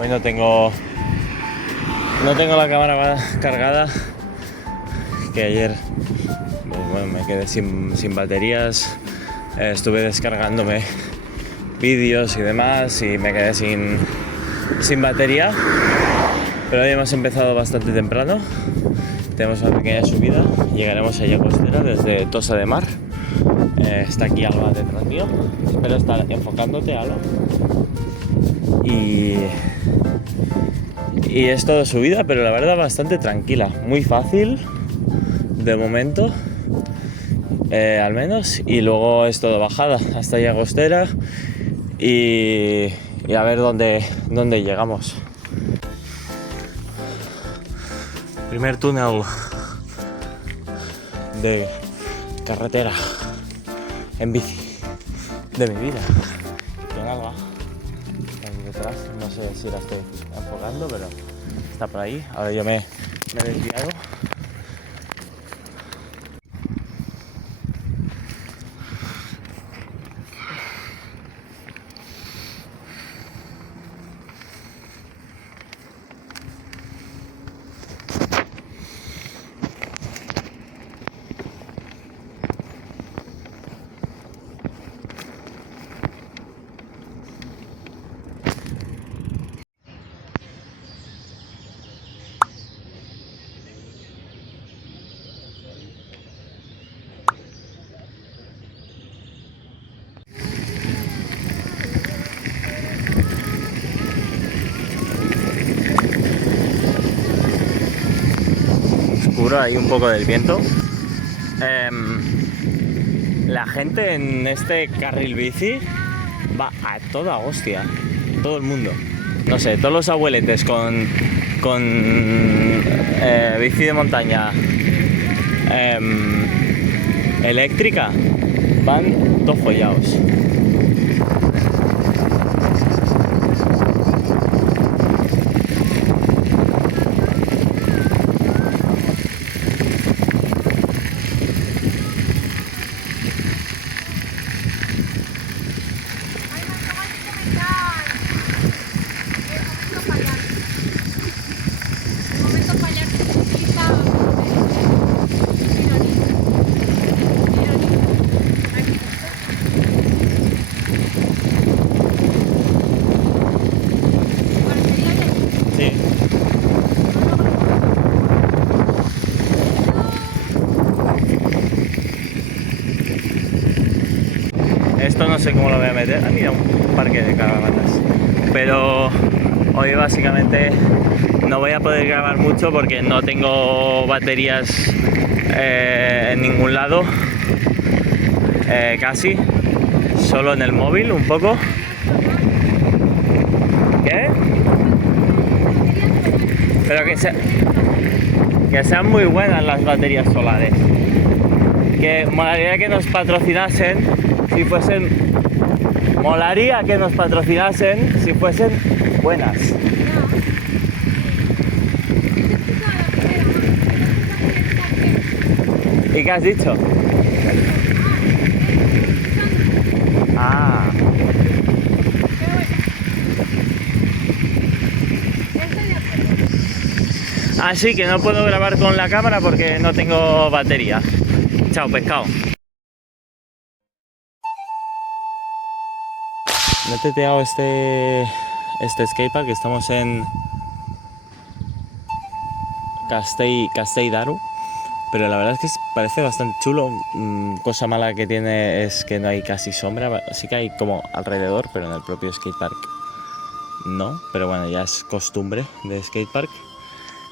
Hoy no tengo la cámara cargada, que ayer bueno, me quedé sin baterías, estuve descargándome vídeos y demás y me quedé sin batería, pero hoy hemos empezado bastante temprano. Tenemos una pequeña subida, llegaremos a Llagostera desde Tossa de Mar. Está aquí Alba detrás mío, espero estar enfocándote, Alba. Y es todo subida, pero la verdad bastante tranquila, muy fácil de momento, al menos, y luego es todo bajada hasta Llagostera y a ver dónde llegamos. Primer túnel de carretera en bici de mi vida. Con Alba ahí detrás, no sé si la estoy enfocando, pero está por ahí. Ahora yo me he desviado. Hay un poco del viento. La gente en este carril bici va a toda hostia, todo el mundo. No sé, todos los abueletes con bici de montaña eléctrica van todos follados. Esto no sé cómo lo voy a meter. Ah, mira, un parque de caravanas. Pero hoy básicamente no voy a poder grabar mucho porque no tengo baterías en ningún lado. Casi. Solo en el móvil un poco. ¿Qué? Pero que sean muy buenas las baterías solares. Que molaría que nos patrocinasen si fuesen buenas. ¿Y qué has dicho? Ah. Así que no puedo grabar con la cámara porque no tengo batería. Chao, pescado. Me he teteado este skatepark. Estamos en Castell d'Aro, pero la verdad es que parece bastante chulo. Cosa mala que tiene es que no hay casi sombra. Sí que hay como alrededor, pero en el propio skatepark no. Pero bueno, ya es costumbre de skatepark.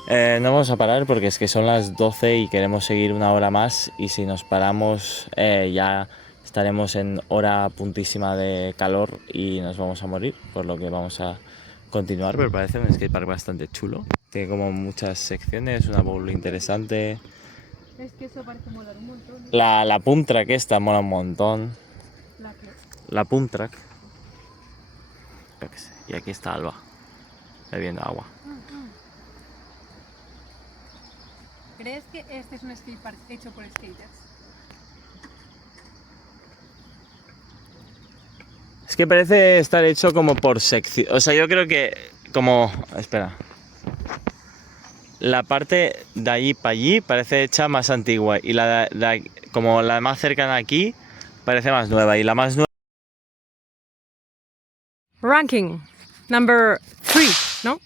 No vamos a parar porque es que son las 12 y queremos seguir una hora más, y si nos paramos ya estaremos en hora puntísima de calor y nos vamos a morir, por lo que vamos a continuar. Pero parece un skatepark bastante chulo, tiene como muchas secciones, una bowl interesante. Es que eso parece molar un montón. La pump track esta mola un montón. ¿La qué? La pump track. Yo qué sé. Y aquí está Alba bebiendo agua. ¿Crees que este es un skatepark hecho por skaters? Es que parece estar hecho como por sección. O sea, yo creo que como... Espera. La parte de allí para allí parece hecha más antigua y como la más cercana aquí parece más nueva y la más nueva... Ranking number 3, ¿no?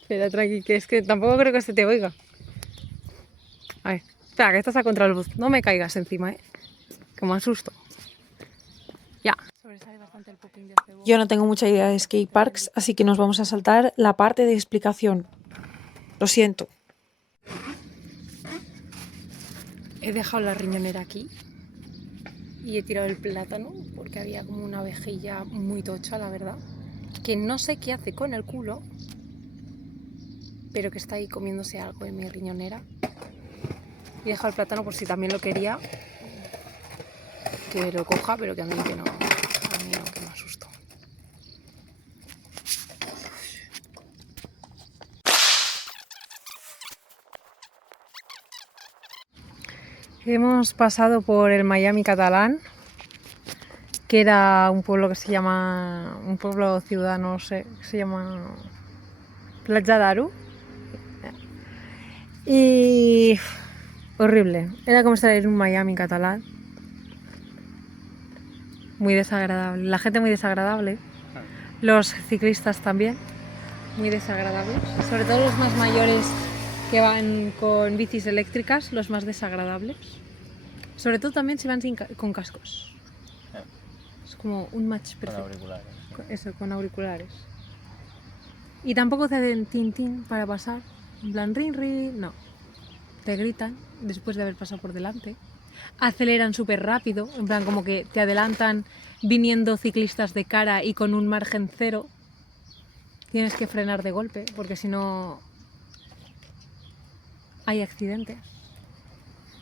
Espera, tranqui, que es que tampoco creo que se te oiga. A ver, espera, que estás a contraluz. No me caigas encima, que me asusto. Ya. Yo no tengo mucha idea de skate parks, así que nos vamos a saltar la parte de explicación. Lo siento. He dejado la riñonera aquí y he tirado el plátano porque había como una vejilla muy tocha, la verdad, que no sé qué hace con el culo, pero que está ahí comiéndose algo en mi riñonera. Y he dejado el plátano por si también lo quería, que lo coja, pero que a mí que no, que me asusto. Hemos pasado por el Miami catalán, que era un pueblo que se llama, un pueblo ciudad, no sé, que se llama Platja d'Aro. Y horrible, era como estar en un Miami catalán. Muy desagradable, la gente muy desagradable, los ciclistas también, muy desagradables, sobre todo los más mayores que van con bicis eléctricas, los más desagradables, sobre todo también si van con cascos. Es como un match perfecto. Con auriculares. Eso, con auriculares. Y tampoco te hacen tin tin para pasar, en plan rin rin, no. Te gritan después de haber pasado por delante. Aceleran súper rápido, en plan como que te adelantan viniendo ciclistas de cara y con un margen cero. Tienes que frenar de golpe, porque si no hay accidentes.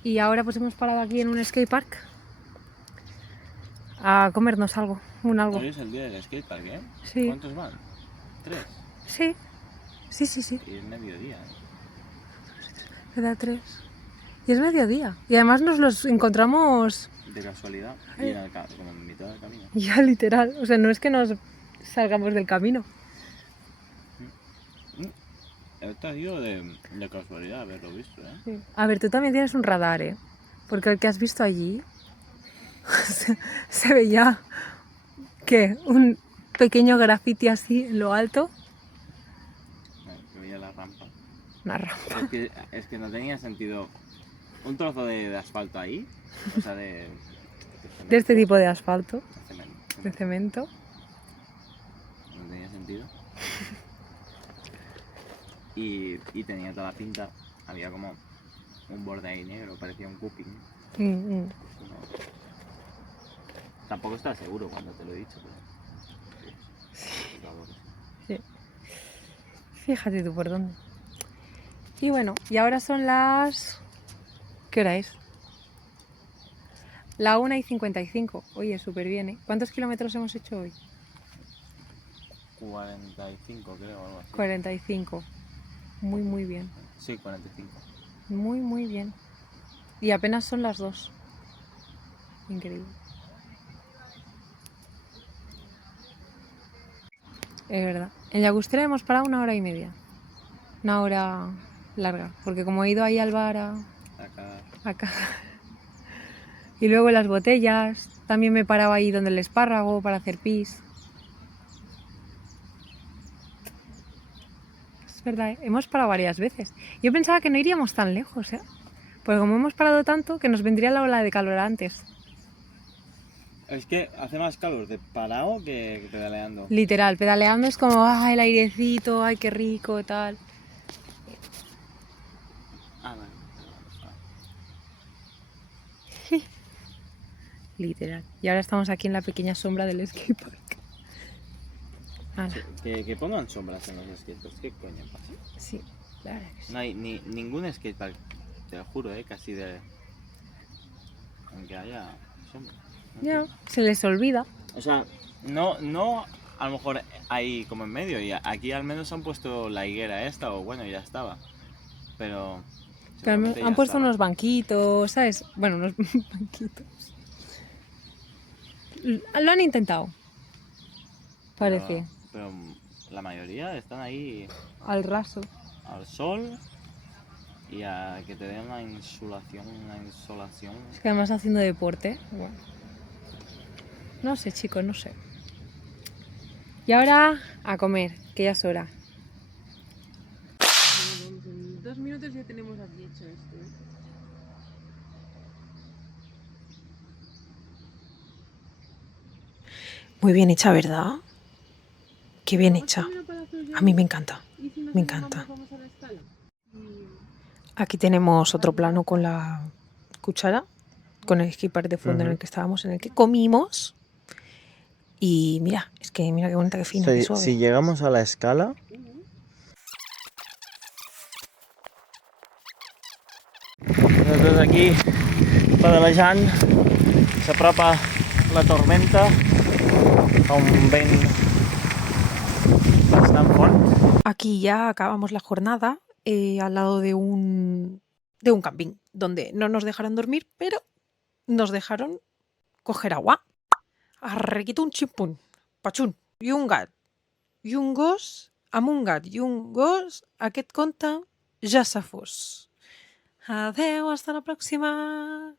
Y ahora pues hemos parado aquí en un skatepark a comernos algo, un algo. Hoy es el día del skatepark, ¿eh? Sí. ¿Cuántos van? ¿3? Sí, sí, sí, sí. Y es mediodía. Queda 3. Y es mediodía. Y además nos los encontramos De casualidad. Y como en mitad del camino. ya literal. O sea, no es que nos salgamos del camino. Esto ha sido de casualidad haberlo visto, ¿eh? Sí. A ver, tú también tienes un radar, ¿eh? Porque el que has visto allí se veía que un pequeño grafiti así en lo alto. Que veía la rampa. Una rampa. Es que no tenía sentido un trozo de asfalto ahí. O sea, de De este tipo de asfalto, cemento. de cemento. No tenía sentido. Y tenía toda la pinta. Había como un borde ahí negro, parecía un cooking. Mm. Tampoco estaba seguro cuando te lo he dicho, pero... Sí. Fíjate tú por dónde. Y bueno, y ahora son las... ¿Qué hora es? La 1:55. Oye, súper bien, ¿eh? ¿Cuántos kilómetros hemos hecho hoy? 45 creo, algo así. 45. Muy, muy bien. Sí, 45. Muy, muy bien. Y apenas son las 2. Increíble. Es verdad. En Llagostera hemos parado 1 hora y media. Una hora larga. Porque como he ido ahí al bar acá. Y luego las botellas. También me paraba ahí donde el espárrago para hacer pis. Es verdad, ¿eh? Hemos parado varias veces. Yo pensaba que no iríamos tan lejos, ¿eh? Porque como hemos parado tanto, que nos vendría la ola de calor antes. Es que hace más calor de parado que pedaleando. Literal, pedaleando es como, el airecito, ay, qué rico, tal. Vale. Literal. Y ahora estamos aquí en la pequeña sombra del skatepark. Que pongan sombras en los skateparks, ¿qué coño pasa? Sí, la verdad que sí. No hay ningún skatepark, te lo juro, casi de... Aunque haya sombras. Ya, se les olvida. O sea, no a lo mejor ahí como en medio, y aquí al menos han puesto la higuera esta, o bueno, ya estaba. Pero... Han puesto unos banquitos, ¿sabes? Bueno, unos banquitos. Lo han intentado, parece. Pero la mayoría están ahí Al raso. al sol y a que te den una insolación. Es que además haciendo deporte. Bueno. No sé, chicos, no sé. Y ahora a comer, que ya es hora. En 2 minutos ya tenemos aquí hecho esto. Muy bien hecha, ¿verdad? Qué bien hecha. A mí me encanta. Me encanta. Aquí tenemos otro plano con la cuchara, con el skatepark de fondo en el que estábamos, en el que comimos. Y mira, es que mira qué bonita, qué fina, qué suave. Si llegamos a la escala, nosotros aquí pedalejant, s'apropa la tormenta a un vent bastant fort. Aquí ya acabamos la jornada al lado de un camping, donde no nos dejaron dormir, pero nos dejaron coger agua. Arrequito un ximpun, patxun, i un gat, i un gos, amb un gat i un gos, aquest conte ja s'ha fos. Adeu, hasta la próxima.